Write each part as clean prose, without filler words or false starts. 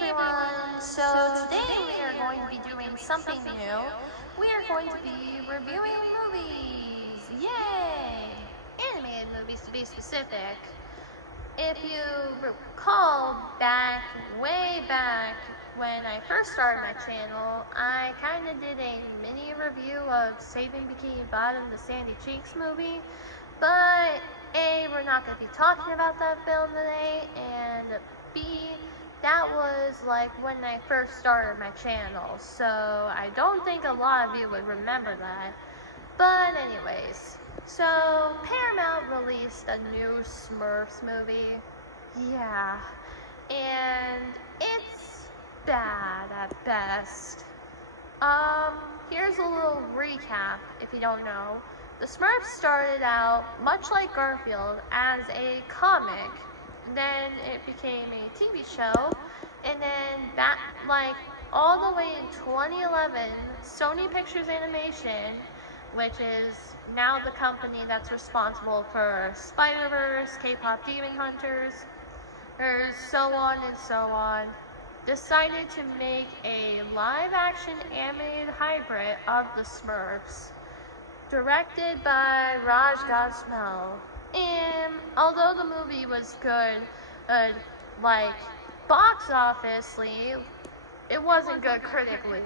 everyone, so today we are going to be doing something new. We are going to be reviewing movies. Yay! Animated movies to be specific. If you recall way back when I first started my channel, I kind of did a mini review of Saving Bikini Bottom, the Sandy Cheeks movie. But A, we're not going to be talking about that film today, and B, that was like when I first started my channel, so I don't think a lot of you would remember that. But anyways, so Paramount released a new Smurfs movie. Yeah, and it's bad at best. Here's a little recap if you don't know. The Smurfs started out, much like Garfield, as a comic. Then it became a TV show, and then back, like, all the way in 2011, Sony Pictures Animation, which is now the company that's responsible for Spider-Verse, K-pop Demon Hunters, or so on and so on, decided to make a live-action animated hybrid of the Smurfs, directed by Raj Gosnell. And although the movie was good, like box officely, it wasn't good critically.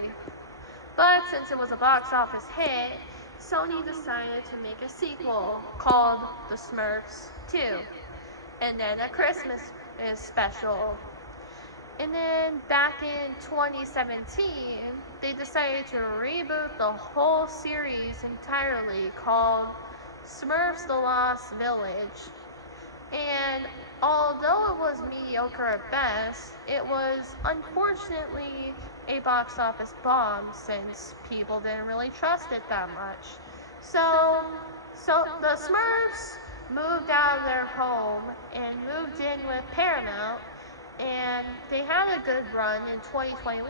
But since it was a box office hit, Sony decided to make a sequel called The Smurfs 2, and then a Christmas special. And then back in 2017, they decided to reboot the whole series entirely, called Smurfs The Lost Village. And although it was mediocre at best, it was unfortunately a box office bomb since people didn't really trust it that much. So the Smurfs moved out of their home and moved in with Paramount, and they had a good run in 2021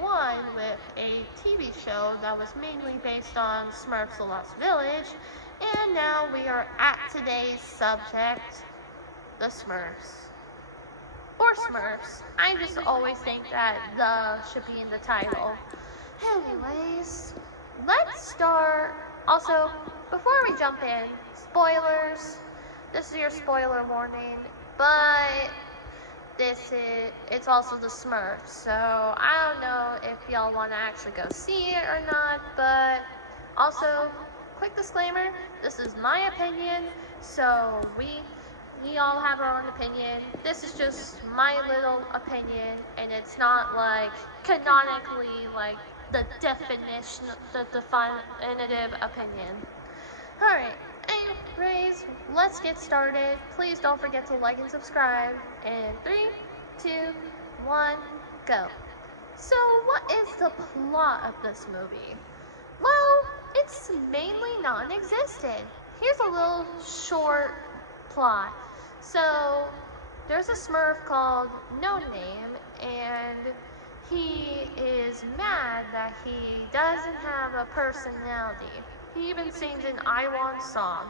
with a TV show that was mainly based on Smurfs The Lost Village, and now we are at today's subject, the Smurfs. Or Smurfs. I just always think that the should be in the title. Anyways, let's start. Also, before we jump in, spoilers. This is your spoiler warning, but it's also the Smurfs, so I don't know if y'all want to actually go see it or not, but also, quick disclaimer, this is my opinion, so we all have our own opinion. This is just my little opinion, and it's not like canonically like the definition, the definitive opinion. Alright, anyways, let's get started. Please don't forget to like and subscribe. In 3, 2, 1, go. So, what is the plot of this movie? Well, it's mainly non-existent. Here's a little short plot. So, there's a Smurf called No Name, and he is mad that he doesn't have a personality. He even sings an I Want song.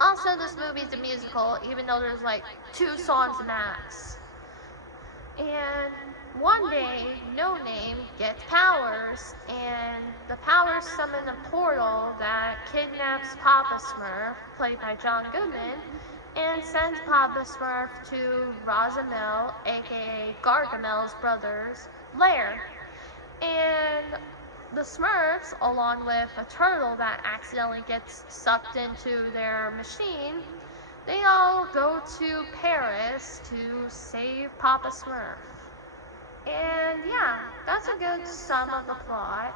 Also, this movie's a musical, even though there's like 2 songs max. And one day, No Name gets powers, and the powers summon a portal that kidnaps Papa Smurf, played by John Goodman, and sends Papa Smurf to Rosamel, aka Gargamel's brother's, lair. And the Smurfs, along with a turtle that accidentally gets sucked into their machine, they all go to Paris to save Papa Smurf. And yeah, that's a good sum of the plot.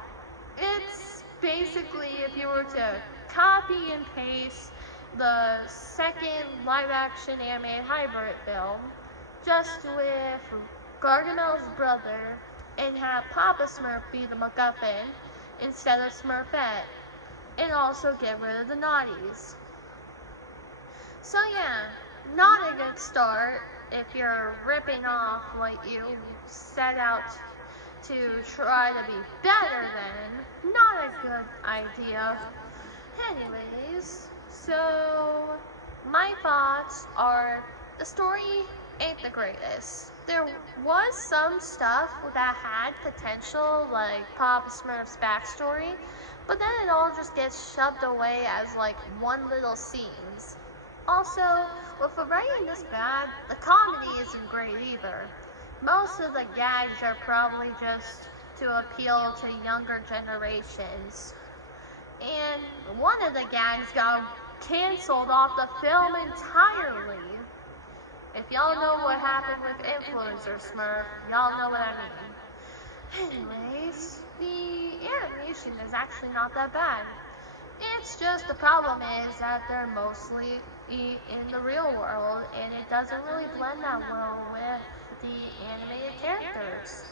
It's basically, if you were to copy and paste the second live-action animated hybrid film, just with Gargamel's brother, and have Papa Smurf be the MacGuffin instead of Smurfette, and also get rid of the naughties. So yeah, not a good start if you're ripping off what you set out to try to be better than. Not a good idea. Anyways, so my thoughts are, the story ain't the greatest. there was some stuff that had potential, like Papa Smurf's backstory, but then it all just gets shoved away as like one little scenes. Also, with the writing this bad, the comedy isn't great either. Most of the gags are probably just to appeal to younger generations. And one of the gags got canceled off the film entirely. If y'all know what happened with Influencer Smurf, y'all know what I mean. Anyways, the animation is actually not that bad. It's just the problem is that they're mostly in the real world, and it doesn't really blend that well with the animated characters.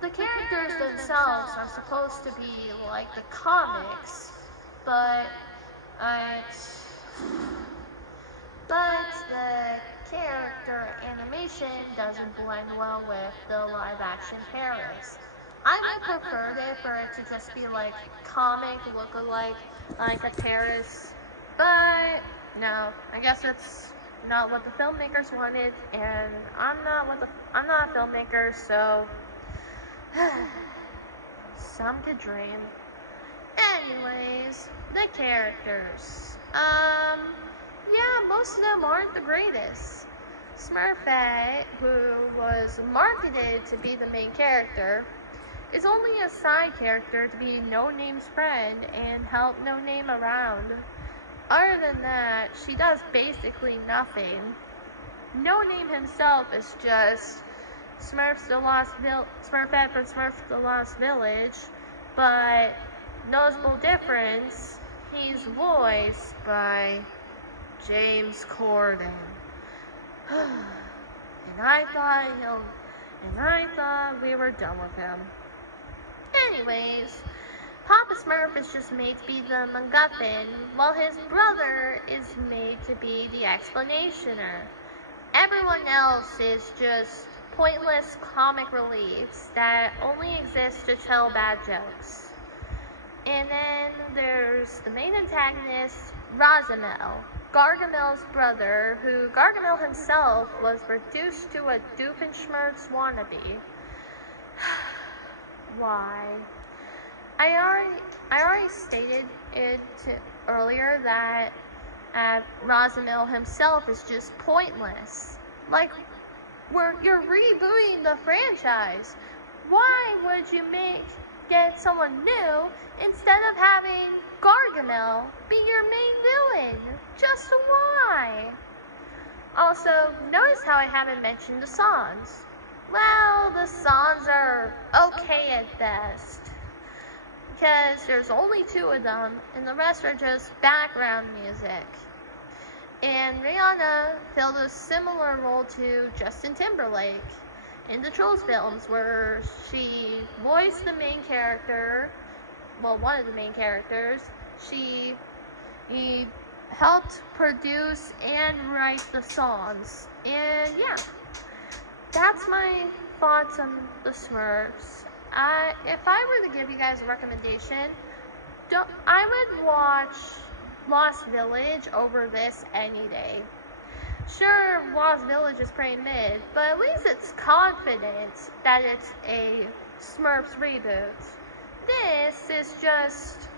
The characters themselves are supposed to be like the comics, but uh, the character animation doesn't blend well with the live action Paris. I would prefer it for it to just be like comic look-alike, like a Paris, but no, I guess it's not what the filmmakers wanted, and I'm not a filmmaker, so some could dream. Anyways, the characters. Yeah, most of them aren't the greatest. Smurfette, who was marketed to be the main character, is only a side character to be No Name's friend and help No Name around. Other than that, she does basically nothing. No Name himself is just Smurfette from Smurf the Lost Village, but noticeable difference, he's voiced by James Corden. and I thought we were done with him. Anyways, Papa Smurf is just made to be the MacGuffin, while his brother is made to be the explanationer. Everyone else is just pointless comic reliefs that only exist to tell bad jokes. And then there's the main antagonist, Razamel, Gargamel's brother, who Gargamel himself was reduced to a Doofenshmirtz wannabe. Why? I already stated it earlier that Razamel himself is just pointless. Like, you're rebooting the franchise. Why would you get someone new instead of having Gargamel be your main villain? Just why? Also, notice how I haven't mentioned the songs. Well, the songs are okay at best, because there's only 2 of them, and the rest are just background music. And Rihanna filled a similar role to Justin Timberlake in the Trolls films, where she voiced the main character, well, one of the main characters. He helped produce and write the songs. And yeah, that's my thoughts on the Smurfs. If I were to give you guys a recommendation, I would watch Lost Village over this any day. Sure, Lost Village is pretty mid, but at least it's confident that it's a Smurfs reboot. This is just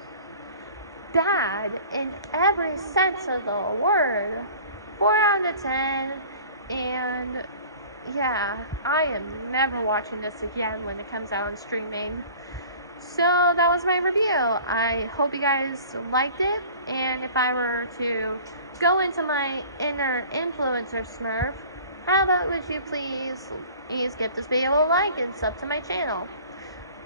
bad in every sense of the word. 4 out of 10, and yeah, I am never watching this again when it comes out on streaming. So that was my review. I hope you guys liked it, and if I were to go into my inner influencer Smurf, how about would you please give this video a like and sub to my channel.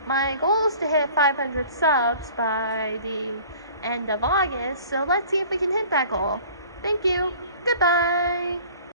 My goal is to hit 500 subs by the end of August, so let's see if we can hit that goal. Thank you. Goodbye.